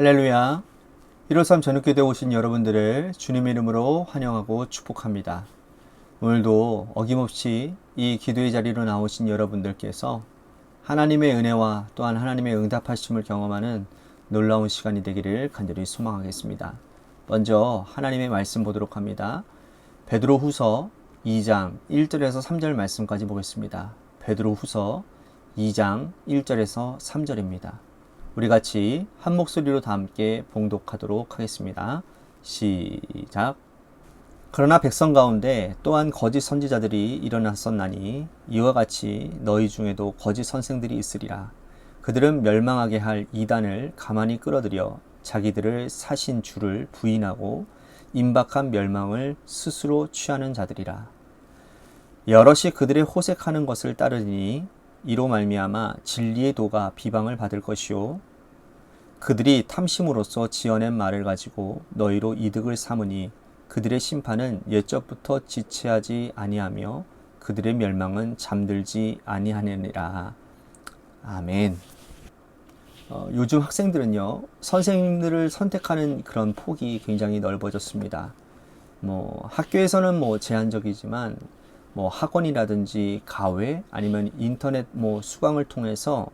할렐루야. 153 전육교대 오신 여러분들을 주님의 이름으로 환영하고 축복합니다. 오늘도 어김없이 이 기도의 자리로 나오신 여러분들께서 하나님의 은혜와 또한 하나님의 응답하심을 경험하는 놀라운 시간이 되기를 간절히 소망하겠습니다. 먼저 하나님의 말씀 보도록 합니다. 베드로후서 2장 1절에서 3절 말씀까지 보겠습니다. 베드로후서 2장 1절에서 3절입니다. 우리 같이 한 목소리로 다 함께 봉독하도록 하겠습니다. 시작. 그러나 백성 가운데 또한 거짓 선지자들이 일어났었나니 이와 같이 너희 중에도 거짓 선생들이 있으리라. 그들은 멸망하게 할 이단을 가만히 끌어들여 자기들을 사신 주를 부인하고 임박한 멸망을 스스로 취하는 자들이라. 여럿이 그들의 호색하는 것을 따르니 이로 말미암아 진리의 도가 비방을 받을 것이요 그들이 탐심으로써 지어낸 말을 가지고 너희로 이득을 삼으니 그들의 심판은 옛적부터 지체하지 아니하며 그들의 멸망은 잠들지 아니하느니라. 아멘. 요즘 학생들은요, 선생님들을 선택하는 그런 폭이 굉장히 넓어졌습니다. 학교에서는 제한적이지만 학원이라든지 가외 아니면 인터넷 수강을 통해서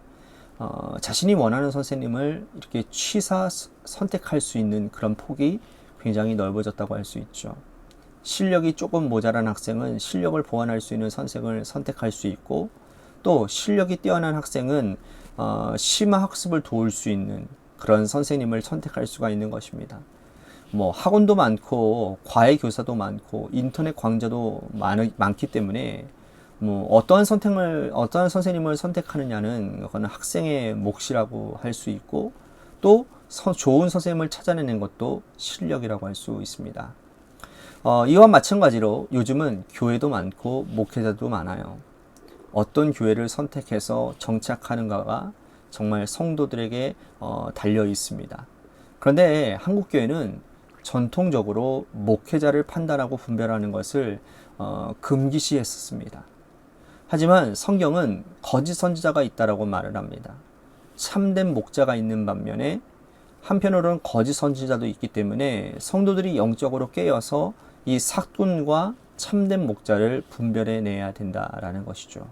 자신이 원하는 선생님을 이렇게 취사 선택할 수 있는 그런 폭이 굉장히 넓어졌다고 할 수 있죠. 실력이 조금 모자란 학생은 실력을 보완할 수 있는 선생을 선택할 수 있고, 또 실력이 뛰어난 학생은 심화 학습을 도울 수 있는 그런 선생님을 선택할 수가 있는 것입니다. 학원도 많고 과외 교사도 많고 인터넷 강좌도 많기 때문에 어떠한 선생님을 선택하느냐는 그거는 학생의 몫이라고 할 수 있고, 또 좋은 선생님을 찾아내는 것도 실력이라고 할 수 있습니다. 이와 마찬가지로 요즘은 교회도 많고 목회자도 많아요. 어떤 교회를 선택해서 정착하는가가 정말 성도들에게 달려 있습니다. 그런데 한국 교회는 전통적으로 목회자를 판단하고 분별하는 것을 금기시했었습니다. 하지만 성경은 거짓 선지자가 있다라고 말을 합니다. 참된 목자가 있는 반면에 한편으로는 거짓 선지자도 있기 때문에 성도들이 영적으로 깨어서 이 사꾼과 참된 목자를 분별해내야 된다라는 것이죠.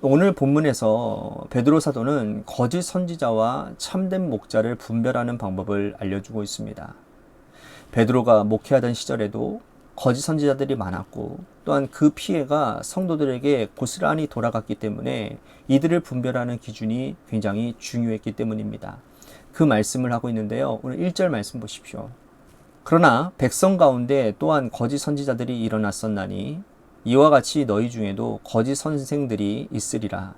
오늘 본문에서 베드로 사도는 거짓 선지자와 참된 목자를 분별하는 방법을 알려주고 있습니다. 베드로가 목회하던 시절에도 거짓 선지자들이 많았고, 또한 그 피해가 성도들에게 고스란히 돌아갔기 때문에 이들을 분별하는 기준이 굉장히 중요했기 때문입니다. 그 말씀을 하고 있는데요. 오늘 1절 말씀 보십시오. 그러나 백성 가운데 또한 거짓 선지자들이 일어났었나니 이와 같이 너희 중에도 거짓 선생들이 있으리라.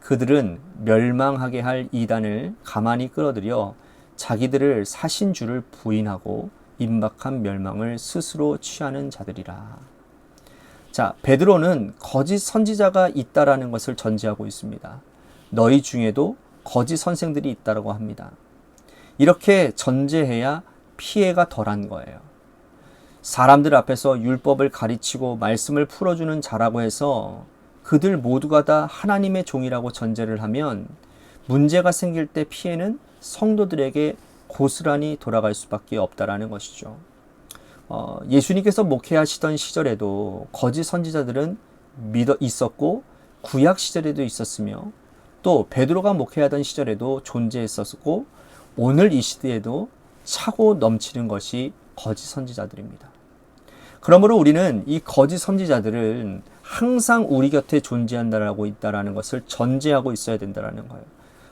그들은 멸망하게 할 이단을 가만히 끌어들여 자기들을 사신 주를 부인하고 임박한 멸망을 스스로 취하는 자들이라. 자, 베드로는 거짓 선지자가 있다라는 것을 전제하고 있습니다. 너희 중에도 거짓 선생들이 있다라고 합니다. 이렇게 전제해야 피해가 덜한 거예요. 사람들 앞에서 율법을 가르치고 말씀을 풀어주는 자라고 해서 그들 모두가 다 하나님의 종이라고 전제를 하면 문제가 생길 때 피해는 성도들에게 고스란히 돌아갈 수밖에 없다라는 것이죠. 예수님께서 목회하시던 시절에도 거짓 선지자들은 있었고 구약 시절에도 있었으며, 또 베드로가 목회하던 시절에도 존재했었고 오늘 이 시대에도 차고 넘치는 것이 거짓 선지자들입니다. 그러므로 우리는 이 거짓 선지자들은 항상 우리 곁에 존재한다라고 있다라는 것을 전제하고 있어야 된다라는 거예요.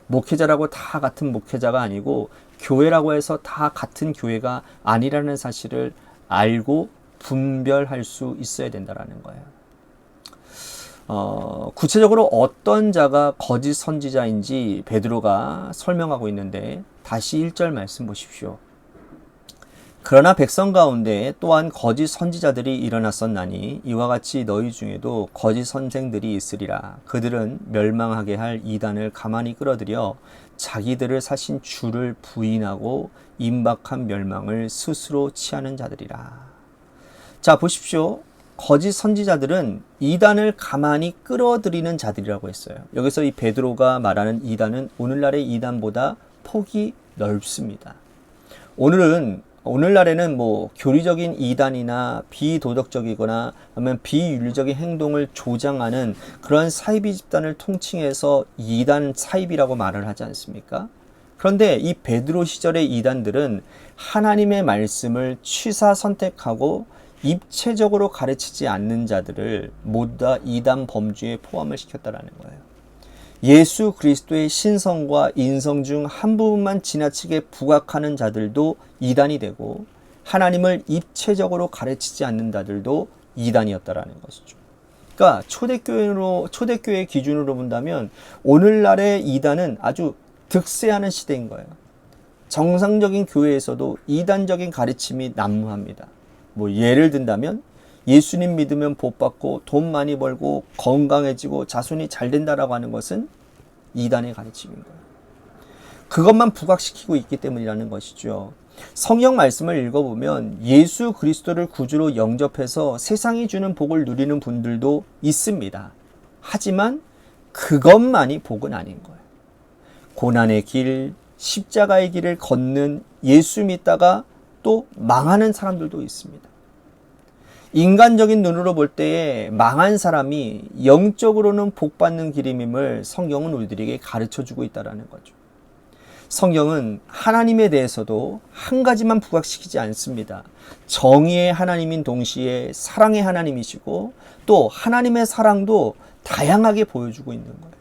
목회자라고 다 같은 목회자가 아니고 교회라고 해서 다 같은 교회가 아니라는 사실을 알고 분별할 수 있어야 된다라는 거예요. 구체적으로 어떤 자가 거짓 선지자인지 베드로가 설명하고 있는데, 다시 1절 말씀 보십시오. 그러나 백성 가운데 또한 거짓 선지자들이 일어났었나니 이와 같이 너희 중에도 거짓 선생들이 있으리라. 그들은 멸망하게 할 이단을 가만히 끌어들여 자기들을 사신 주를 부인하고 임박한 멸망을 스스로 취하는 자들이라. 자, 보십시오. 거짓 선지자들은 이단을 가만히 끌어들이는 자들이라고 했어요. 여기서 이 베드로가 말하는 이단은 오늘날의 이단보다 폭이 넓습니다. 오늘날에는 교리적인 이단이나 비도덕적이거나 아니면 비윤리적인 행동을 조장하는 그런 사이비 집단을 통칭해서 이단 사이비라고 말을 하지 않습니까? 그런데 이 베드로 시절의 이단들은 하나님의 말씀을 취사 선택하고 입체적으로 가르치지 않는 자들을 모두 다 이단 범주에 포함을 시켰다라는 거예요. 예수 그리스도의 신성과 인성 중 한 부분만 지나치게 부각하는 자들도 이단이 되고, 하나님을 입체적으로 가르치지 않는 자들도 이단이었다라는 것이죠. 그러니까 초대교회 기준으로 본다면 오늘날의 이단은 아주 득세하는 시대인 거예요. 정상적인 교회에서도 이단적인 가르침이 난무합니다. 예를 든다면 예수님 믿으면 복 받고 돈 많이 벌고 건강해지고 자손이 잘 된다라고 하는 것은 이단의 가르침인 거예요. 그것만 부각시키고 있기 때문이라는 것이죠. 성경 말씀을 읽어보면 예수 그리스도를 구주로 영접해서 세상이 주는 복을 누리는 분들도 있습니다. 하지만 그것만이 복은 아닌 거예요. 고난의 길, 십자가의 길을 걷는 예수 믿다가 또 망하는 사람들도 있습니다. 인간적인 눈으로 볼 때에 망한 사람이 영적으로는 복받는 길임을 성경은 우리들에게 가르쳐주고 있다는 거죠. 성경은 하나님에 대해서도 한 가지만 부각시키지 않습니다. 정의의 하나님인 동시에 사랑의 하나님이시고 또 하나님의 사랑도 다양하게 보여주고 있는 거예요.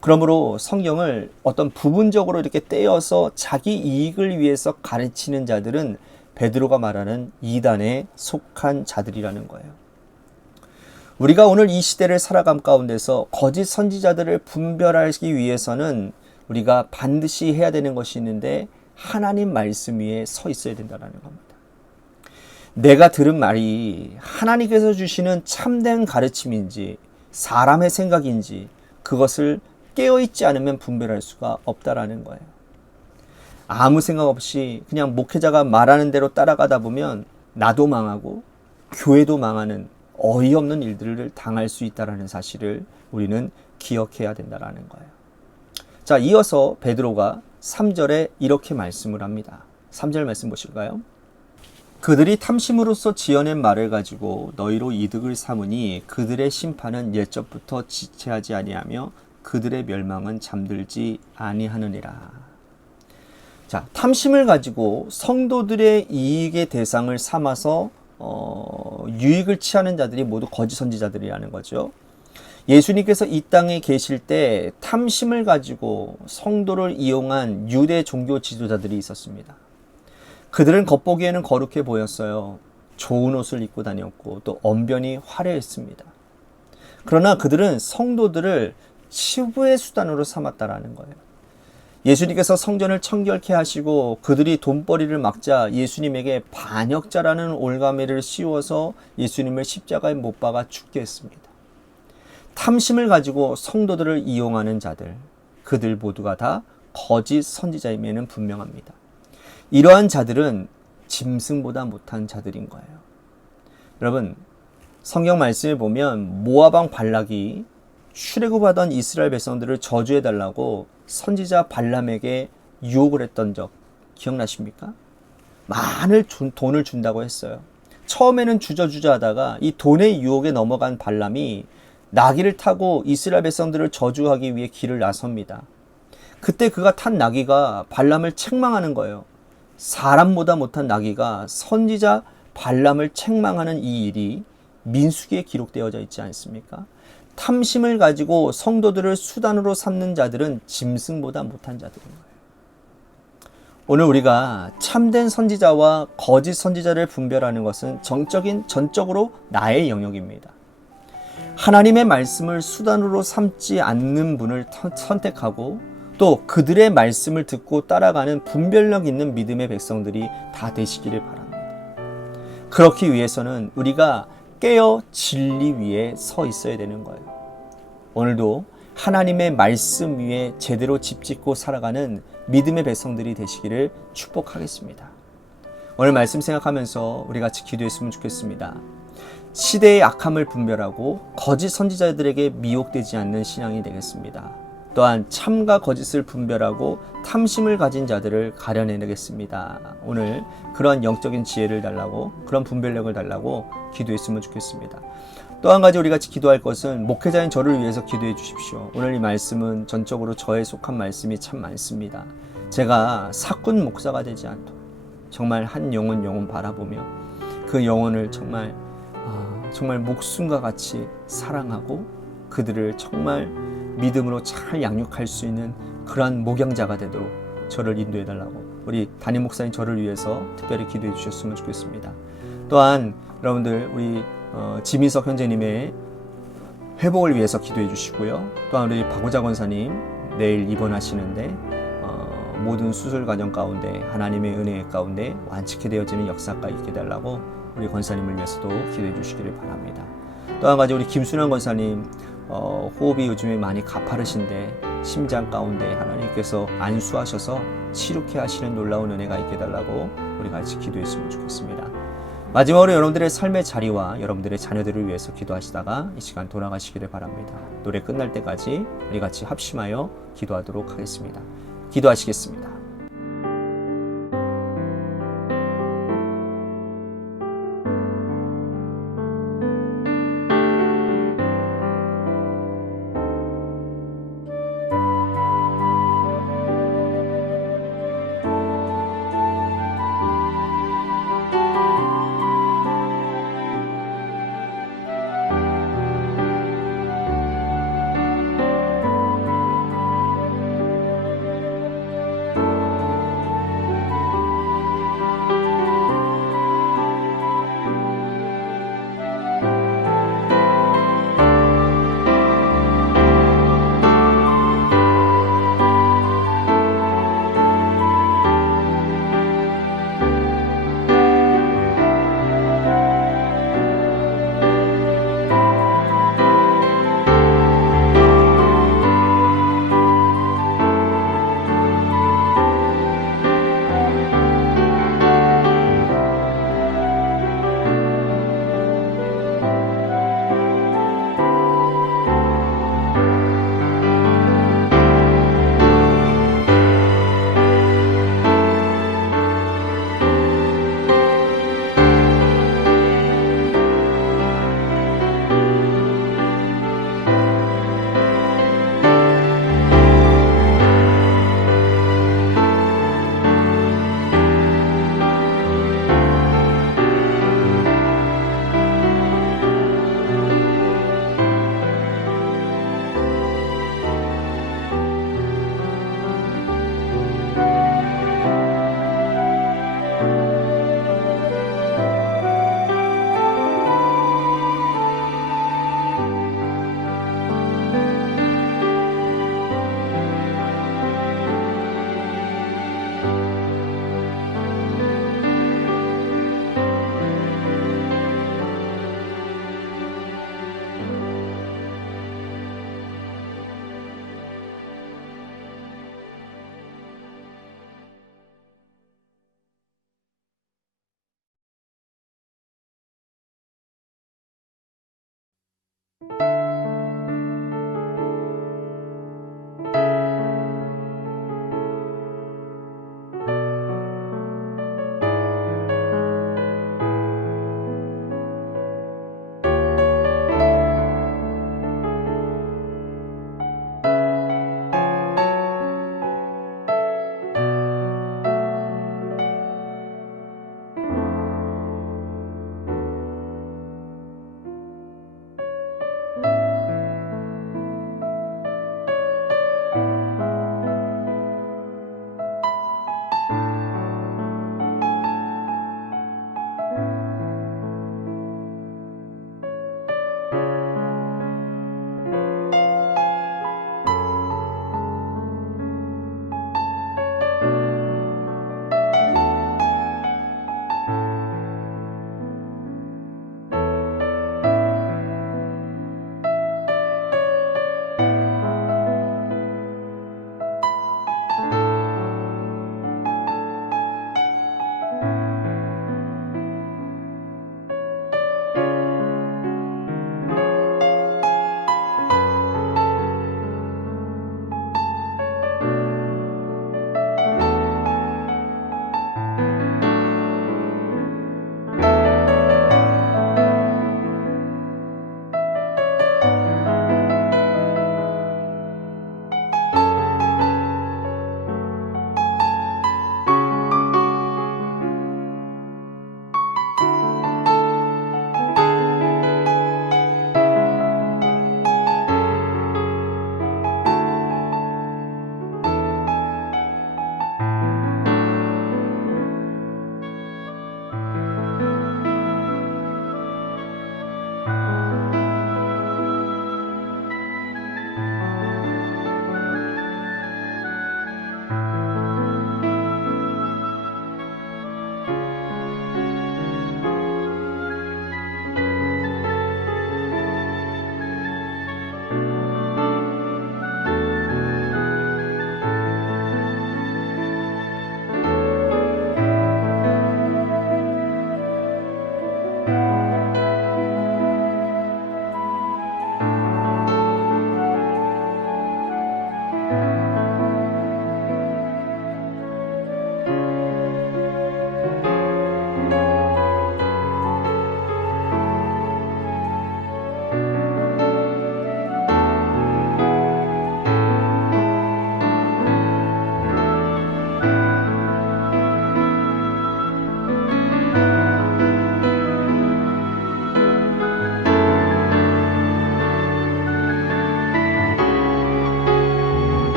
그러므로 성경을 어떤 부분적으로 이렇게 떼어서 자기 이익을 위해서 가르치는 자들은 베드로가 말하는 이단에 속한 자들이라는 거예요. 우리가 오늘 이 시대를 살아감 가운데서 거짓 선지자들을 분별하기 위해서는 우리가 반드시 해야 되는 것이 있는데, 하나님 말씀 위에 서 있어야 된다는 겁니다. 내가 들은 말이 하나님께서 주시는 참된 가르침인지 사람의 생각인지 그것을 깨어있지 않으면 분별할 수가 없다라는 거예요. 아무 생각 없이 그냥 목회자가 말하는 대로 따라가다 보면 나도 망하고 교회도 망하는 어이없는 일들을 당할 수 있다는 사실을 우리는 기억해야 된다는 거예요. 자, 이어서 베드로가 3절에 이렇게 말씀을 합니다. 3절 말씀 보실까요? 그들이 탐심으로써 지어낸 말을 가지고 너희로 이득을 삼으니 그들의 심판은 옛적부터 지체하지 아니하며 그들의 멸망은 잠들지 아니하느니라. 자, 탐심을 가지고 성도들의 이익의 대상을 삼아서 유익을 취하는 자들이 모두 거짓 선지자들이라는 거죠. 예수님께서 이 땅에 계실 때 탐심을 가지고 성도를 이용한 유대 종교 지도자들이 있었습니다. 그들은 겉보기에는 거룩해 보였어요. 좋은 옷을 입고 다녔고 또 언변이 화려했습니다. 그러나 그들은 성도들을 치부의 수단으로 삼았다라는 거예요. 예수님께서 성전을 청결케 하시고 그들이 돈벌이를 막자 예수님에게 반역자라는 올가미를 씌워서 예수님을 십자가에 못 박아 죽게 했습니다. 탐심을 가지고 성도들을 이용하는 자들, 그들 모두가 다 거짓 선지자임에는 분명합니다. 이러한 자들은 짐승보다 못한 자들인 거예요. 여러분, 성경 말씀에 보면 모압 왕 발락이 출애굽하던 이스라엘 백성들을 저주해달라고 선지자 발람에게 유혹을 했던 적 기억나십니까? 많은 돈을 준다고 했어요. 처음에는 주저주저 하다가 이 돈의 유혹에 넘어간 발람이 나귀를 타고 이스라엘 백성들을 저주하기 위해 길을 나섭니다. 그때 그가 탄 나귀가 발람을 책망하는 거예요. 사람보다 못한 나귀가 선지자 발람을 책망하는 이 일이 민수기에 기록되어져 있지 않습니까? 탐심을 가지고 성도들을 수단으로 삼는 자들은 짐승보다 못한 자들인 거예요. 오늘 우리가 참된 선지자와 거짓 선지자를 분별하는 것은 전적으로 나의 영역입니다. 하나님의 말씀을 수단으로 삼지 않는 분을 선택하고 또 그들의 말씀을 듣고 따라가는 분별력 있는 믿음의 백성들이 다 되시기를 바랍니다. 그렇기 위해서는 우리가 깨어 진리 위에 서 있어야 되는 거예요. 오늘도 하나님의 말씀 위에 제대로 집짓고 살아가는 믿음의 백성들이 되시기를 축복하겠습니다. 오늘 말씀 생각하면서 우리 같이 기도했으면 좋겠습니다. 시대의 악함을 분별하고 거짓 선지자들에게 미혹되지 않는 신앙이 되겠습니다. 또한 참과 거짓을 분별하고 탐심을 가진 자들을 가려내겠습니다. 오늘 그런 영적인 지혜를 달라고, 그런 분별력을 달라고 기도했으면 좋겠습니다. 또 한 가지 우리 같이 기도할 것은 목회자인 저를 위해서 기도해 주십시오. 오늘 이 말씀은 전적으로 저에 속한 말씀이 참 많습니다. 제가 사꾼 목사가 되지 않도록 정말 한 영혼 바라보며 그 영혼을 정말 목숨과 같이 사랑하고 그들을 정말 믿음으로 잘 양육할 수 있는 그러한 목양자가 되도록 저를 인도해 달라고 우리 담임 목사님 저를 위해서 특별히 기도해 주셨으면 좋겠습니다. 또한 여러분들 우리 지민석 형제님의 회복을 위해서 기도해 주시고요. 또한 우리 박우자 권사님 내일 입원하시는데 모든 수술 과정 가운데 하나님의 은혜 가운데 완치케 되어지는 역사가 있게 달라고 우리 권사님을 위해서도 기도해 주시기를 바랍니다. 또 한 가지 우리 김순환 권사님 호흡이 요즘에 많이 가파르신데 심장 가운데 하나님께서 안수하셔서 치료케 하시는 놀라운 은혜가 있게 달라고 우리 같이 기도했으면 좋겠습니다. 마지막으로 여러분들의 삶의 자리와 여러분들의 자녀들을 위해서 기도하시다가 이 시간 돌아가시기를 바랍니다. 노래 끝날 때까지 우리 같이 합심하여 기도하도록 하겠습니다. 기도하시겠습니다.